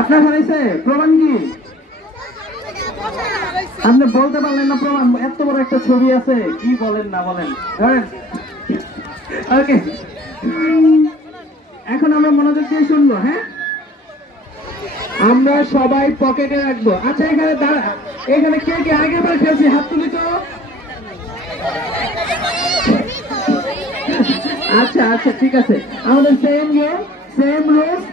আপনার হয়েছে প্রমাণ কি? আপনি বলতে পারলেন না প্রমাণ? এত বড় একটা ছবি আছে, কি বলেন না বলেন। ওকে, এখন আমরা মনোযোগ দিয়ে শুনবো। হ্যাঁ, আমরা সবাই পকেটে রাখবো। আচ্ছা, এখানে দাঁড়া, এখানে কে কে আগের বার খেলছি হাত তুলি তো। আচ্ছা আচ্ছা, ঠিক আছে, আমাদের সেম গেম, সেম রুলস।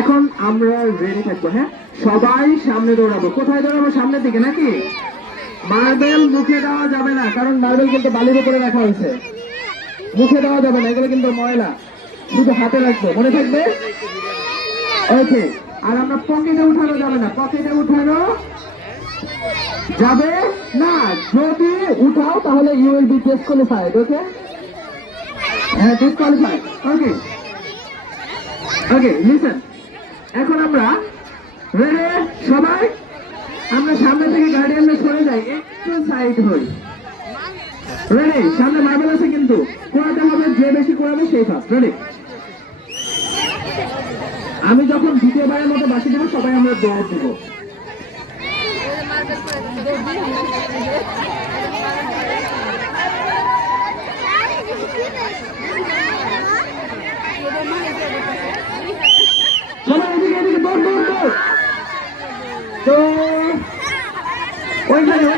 এখন আমরা রেডি থাকবো। হ্যাঁ, সবাই সামনে দৌড়াবো। কোথায় দৌড়াবো? সামনের দিকে নাকি? মার্বেল মুখে দেওয়া যাবে না, কারণ মার্বেল কিন্তু বালির উপরে রাখা হয়েছে। মুখে দেওয়া যাবে না, এগুলো কিন্তু ময়লা। শুধু হাতে রাখবো, মনে থাকবে? ওকে। আর আমরা পকেটে উঠানো যাবে না, পকেটে উঠানো যাবে না। যদি উঠাও তাহলে ইউ উইল বি ডিসকোয়ালিফাইড। ওকে, হ্যাঁ, ডিসকোয়ালিফাইড। ওকে ওকে, লিসেন। এখন আমরা রেডি সবাই, আমরা সামনে থেকে গার্ডিয়ানরা সরে যাই, একটু সাইড হই। রেডি? সামনে মার্বেল আছে কিন্তু কোড়াতে হবে, যে বেশি কোড়াবে সেই ফার্স্ট। রেডি? আমি যখন দ্বিতীয়বারের মতো বাসি দেবো, সবাই আমরা দৌড় দেবো। সবাই এদিকে এদিকে দৌড় দৌড় দৌড়। তো ওইখানে